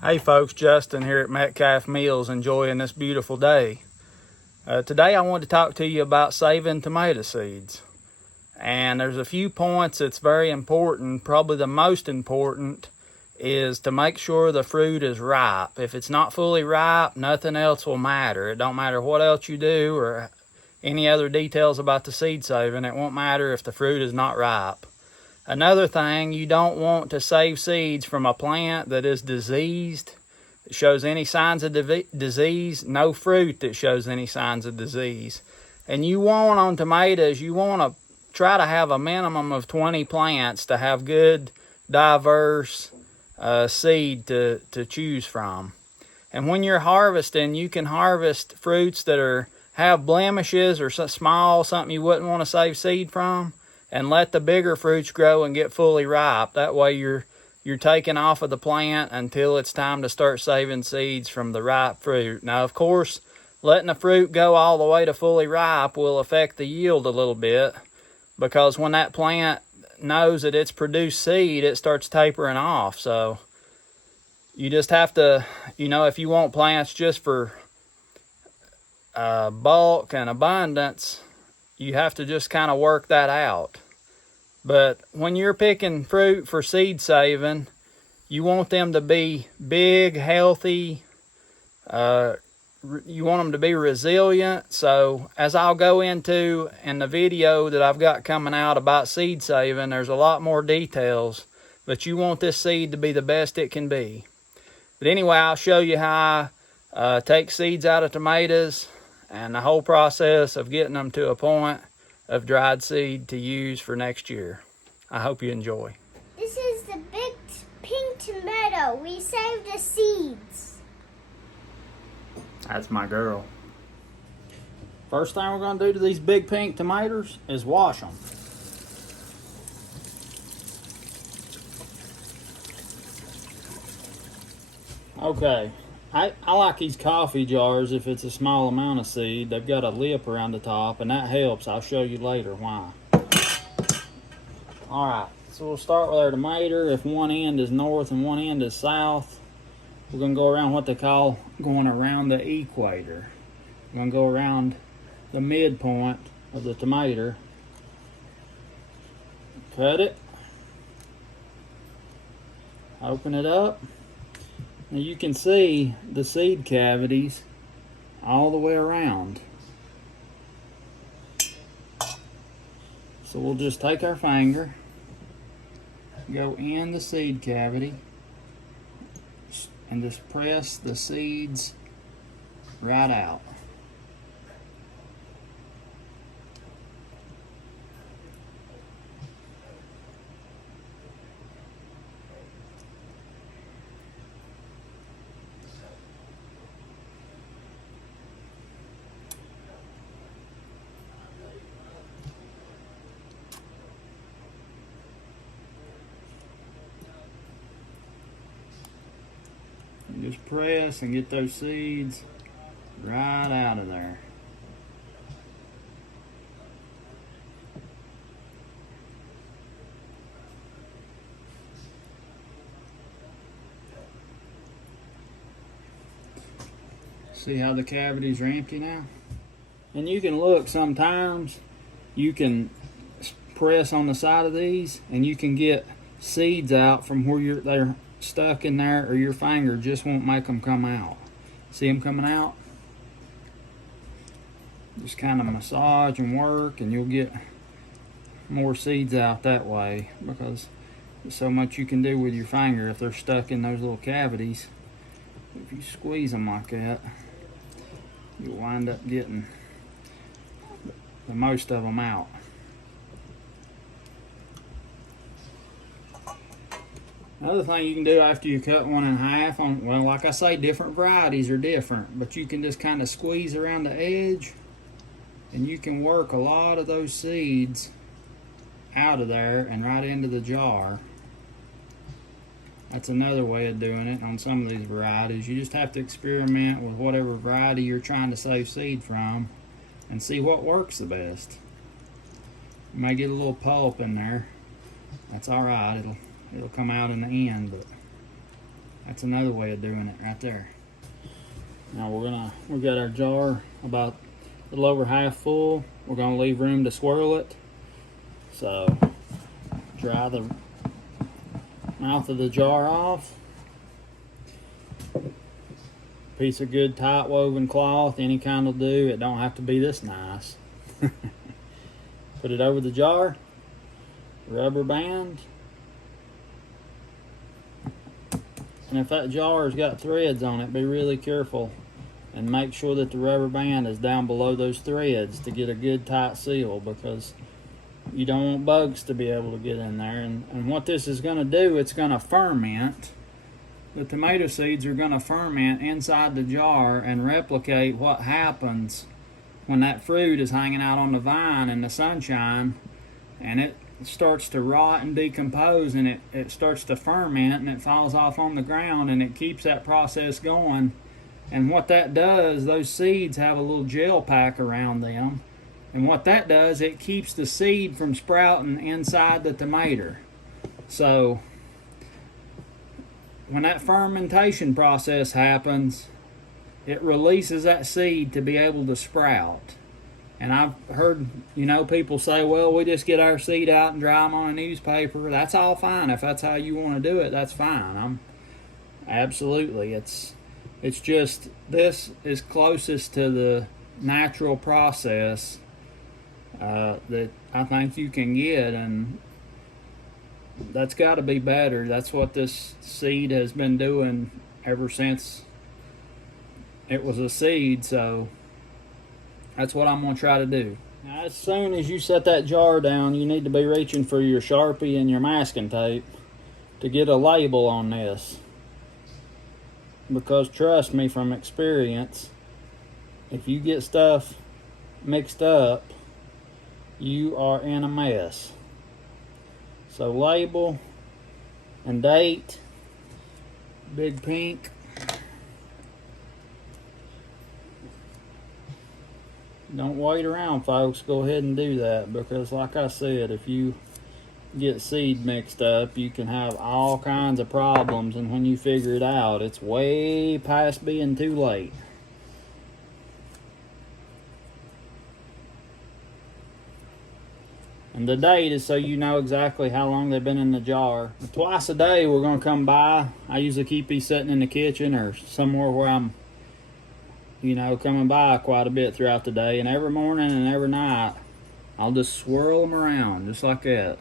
Hey folks, Justin here at Metcalf Meals, enjoying this beautiful day. Today I want to talk to you about saving tomato seeds. And there's a few points that's very important. Probably the most important is to make sure the fruit is ripe. If it's not fully ripe, nothing else will matter. It don't matter what else you do or any other details about the seed saving. It won't matter if the fruit is not ripe. Another thing, you don't want to save seeds from a plant that is diseased, that shows any signs of disease, no fruit that shows any signs of disease. And you want on tomatoes, you want to try to have a minimum of 20 plants to have good, diverse seed to choose from. And when you're harvesting, you can harvest fruits that have blemishes or small, something you wouldn't want to save seed from, and let the bigger fruits grow and get fully ripe. That way you're taking off of the plant until it's time to start saving seeds from the ripe fruit. Now, of course, letting the fruit go all the way to fully ripe will affect the yield a little bit, because when that plant knows that it's produced seed, it starts tapering off. So you just have to, if you want plants just for bulk and abundance, you have to just kind of work that out. But when you're picking fruit for seed saving, you want them to be big, healthy. You want them to be resilient. So as I'll go into in the video that I've got coming out about seed saving, there's a lot more details. But you want this seed to be the best it can be. But anyway, I'll show you how I take seeds out of tomatoes and the whole process of getting them to a point of dried seed to use for next year. I hope you enjoy. This is the big pink tomato. We saved the seeds. That's my girl. First thing we're going to do to these big pink tomatoes is wash them. Okay. I like these coffee jars if it's a small amount of seed. They've got a lip around the top, and that helps. I'll show you later why. Alright, so we'll start with our tomato. If one end is north and one end is south, we're going to go around what they call going around the equator. We're going to go around the midpoint of the tomato. Cut it. Open it up. Now you can see the seed cavities all the way around. So we'll just take our finger, go in the seed cavity, and just press the seeds right out. Just press and get those seeds right out of there. See how the cavities are empty now? And you can look sometimes, you can press on the side of these and you can get seeds out from where they're stuck in there, or your finger just won't make them come out. See them coming out? Just kind of massage and work and you'll get more seeds out that way, because there's so much you can do with your finger if they're stuck in those little cavities. If you squeeze them like that, you'll wind up getting the most of them out. Another thing you can do after you cut one in half, well, like I say, different varieties are different, but you can just kind of squeeze around the edge and you can work a lot of those seeds out of there and right into the jar. That's another way of doing it on some of these varieties. You just have to experiment with whatever variety you're trying to save seed from and see what works the best. You may get a little pulp in there. That's alright, it'll come out in the end, but That's another way of doing it right there. Now we got our jar about a little over half full. We're gonna leave room to swirl it. So dry the mouth of the jar off. Piece of good tight woven cloth, any kind will do. It don't have to be this nice. Put it over the jar, rubber band. And if that jar has got threads on it, be really careful and make sure that the rubber band is down below those threads to get a good tight seal, because you don't want bugs to be able to get in there. And what this is going to do, it's going to ferment. The tomato seeds are going to ferment inside the jar and replicate what happens when that fruit is hanging out on the vine in the sunshine, and it starts to rot and decompose, and it starts to ferment, and it falls off on the ground, and it keeps that process going. And what that does, those seeds have a little gel pack around them, and what that does, it keeps the seed from sprouting inside the tomato. So when that fermentation process happens, it releases that seed to be able to sprout. And I've heard, people say, well, we just get our seed out and dry them on a newspaper. That's all fine. If that's how you want to do it, that's fine. Absolutely. It's just, this is closest to the natural process that I think you can get, and that's got to be better. That's what this seed has been doing ever since it was a seed, so that's what I'm going to try to do. Now, as soon as you set that jar down, you need to be reaching for your Sharpie and your masking tape to get a label on this. Because trust me from experience, if you get stuff mixed up, you are in a mess. So label and date, big pink. Don't wait around, folks. Go ahead and do that, because like I said, if you get seed mixed up, you can have all kinds of problems, and when you figure it out, it's way past being too late. And the date is so you know exactly how long they've been in the jar. Twice a day we're going to come by. I usually keep these sitting in the kitchen or somewhere where I'm coming by quite a bit throughout the day, and every morning and every night I'll just swirl them around just like that.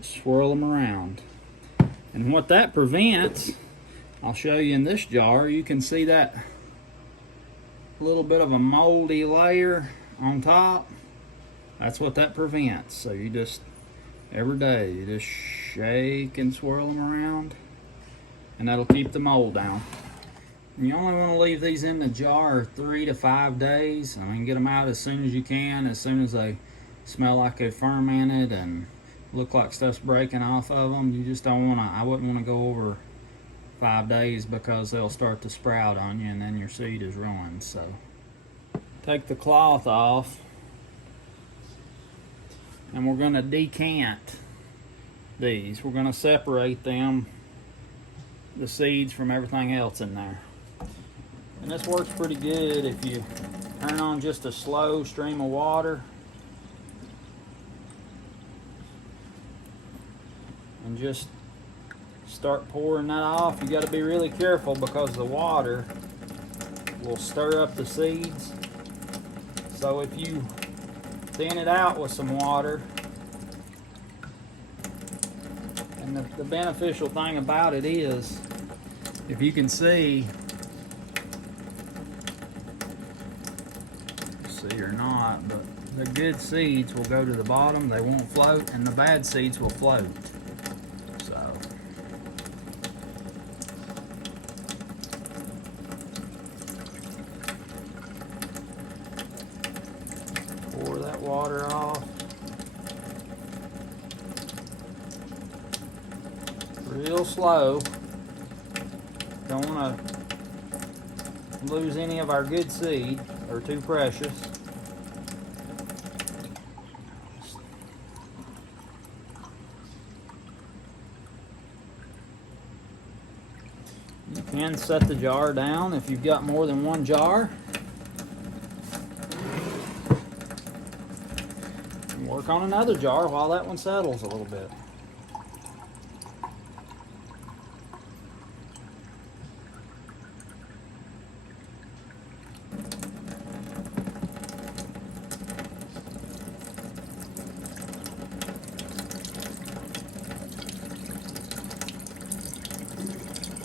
Swirl them around. And what that prevents, I'll show you in this jar. You can see that little bit of a moldy layer on top. That's what that prevents. So you just, every day, you just shake and swirl them around, and that'll keep the mold down. You only want to leave these in the jar 3 to 5 days. I mean, get them out as soon as you can, as soon as they smell like they've fermented and look like stuff's breaking off of them. You just don't want to, I wouldn't want to go over 5 days, because they'll start to sprout on you and then your seed is ruined. So take the cloth off, and we're going to decant these. We're going to separate them, the seeds, from everything else in there. And this works pretty good if you turn on just a slow stream of water and just start pouring that off. You got to be really careful, because the water will stir up the seeds. So if you thin it out with some water, and the beneficial thing about it is, if you can see or not, but the good seeds will go to the bottom, they won't float, and the bad seeds will float. So pour that water off real slow. Don't want to lose any of our good seed. They're too precious. You can set the jar down if you've got more than one jar. And work on another jar while that one settles a little bit.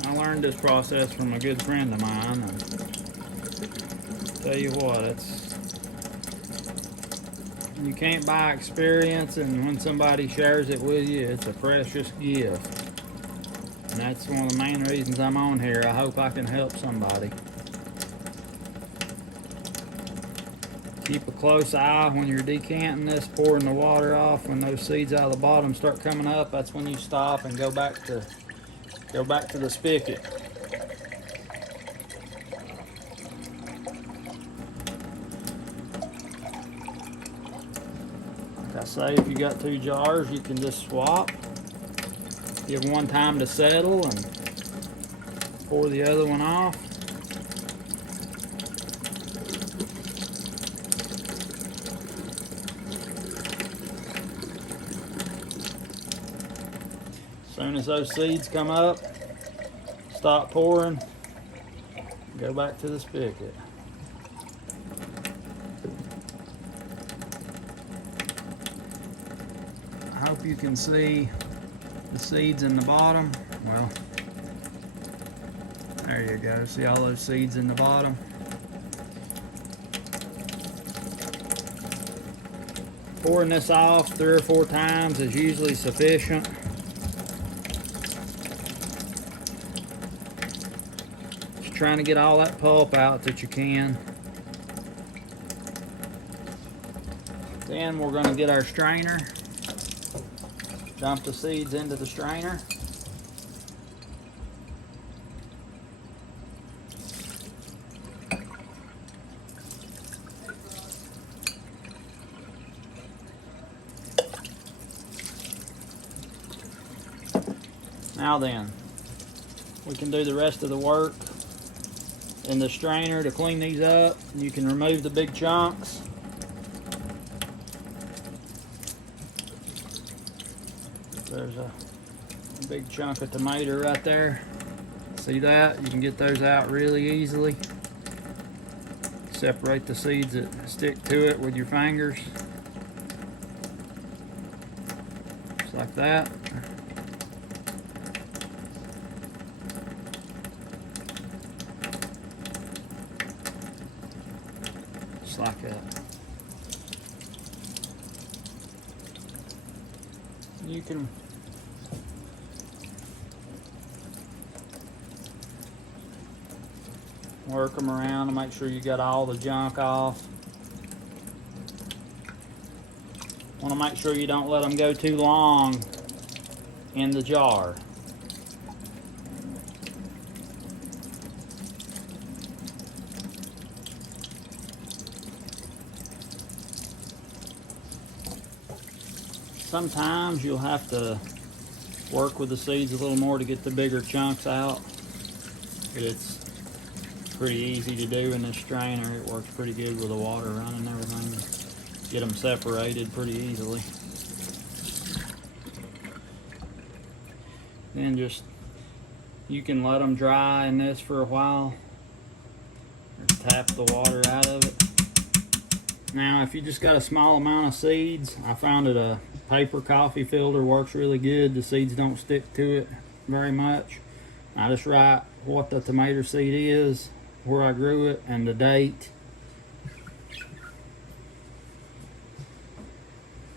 I learned this process from a good friend of mine, and tell you what, you can't buy experience, and when somebody shares it with you, it's a precious gift. And that's one of the main reasons I'm on here. I hope I can help somebody. Keep a close eye when you're decanting this, pouring the water off. When those seeds out of the bottom start coming up, that's when you stop and go back to the spigot. Like I say, if you got two jars, you can just swap. Give one time to settle and pour the other one off. As soon as those seeds come up, stop pouring, go back to the spigot. I hope you can see the seeds in the bottom. Well, there you go. See all those seeds in the bottom? Pouring this off 3 or 4 times is usually sufficient. Just trying to get all that pulp out that you can. Then we're going to get our strainer. Dump the seeds into the strainer. Now then, we can do the rest of the work in the strainer to clean these up. You can remove the big chunks. There's a big chunk of tomato right there. See that? You can get those out really easily. Separate the seeds that stick to it with your fingers. Just like that. Just like that. You can work them around to make sure you got all the junk off. Want to make sure you don't let them go too long in the jar. Sometimes you'll have to work with the seeds a little more to get the bigger chunks out, but it's pretty easy to do in this strainer. It works pretty good with the water running and everything. Get them separated pretty easily. Then just, you can let them dry in this for a while, or tap the water out of it. Now, if you just got a small amount of seeds, I found that a paper coffee filter works really good. The seeds don't stick to it very much. I just write what the tomato seed is, where I grew it, and the date.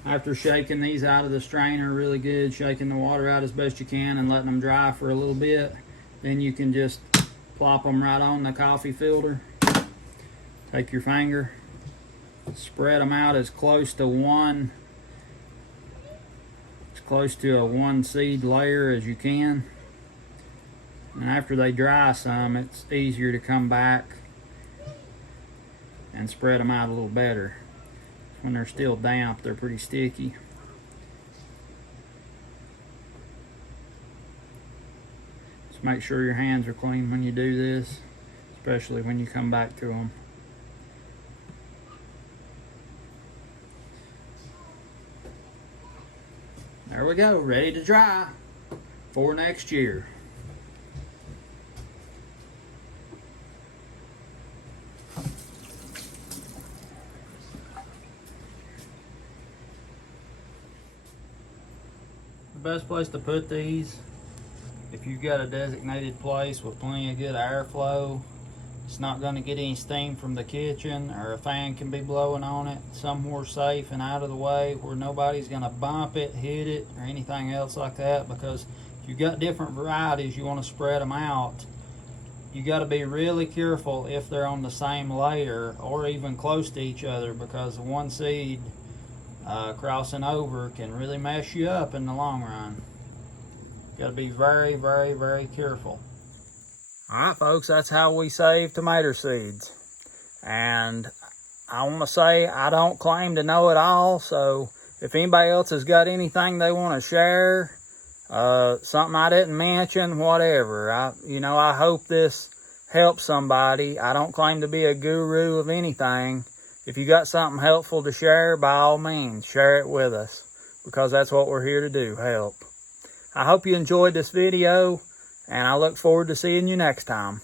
After shaking these out of the strainer really good, shaking the water out as best you can and letting them dry for a little bit, then you can just plop them right on the coffee filter. Take your finger, spread them out as close to a one seed layer as you can. And after they dry some, it's easier to come back and spread them out a little better. When they're still damp, they're pretty sticky. Just make sure your hands are clean when you do this, especially when you come back to them. There we go, ready to dry for next year. The best place to put these, if you've got a designated place with plenty of good airflow, it's not going to get any steam from the kitchen, or a fan can be blowing on it, somewhere safe and out of the way where nobody's going to bump it, hit it, or anything else like that. Because if you've got different varieties, you want to spread them out. You got to be really careful if they're on the same layer or even close to each other, because one seed crossing over can really mess you up in the long run. You got to be very, very, very careful. Alright folks, that's how we save tomato seeds. And I want to say, I don't claim to know it all, so if anybody else has got anything they want to share, something I didn't mention, whatever, I hope this helps somebody. I don't claim to be a guru of anything. If you got something helpful to share, by all means, share it with us, because that's what we're here to do, help. I hope you enjoyed this video, and I look forward to seeing you next time.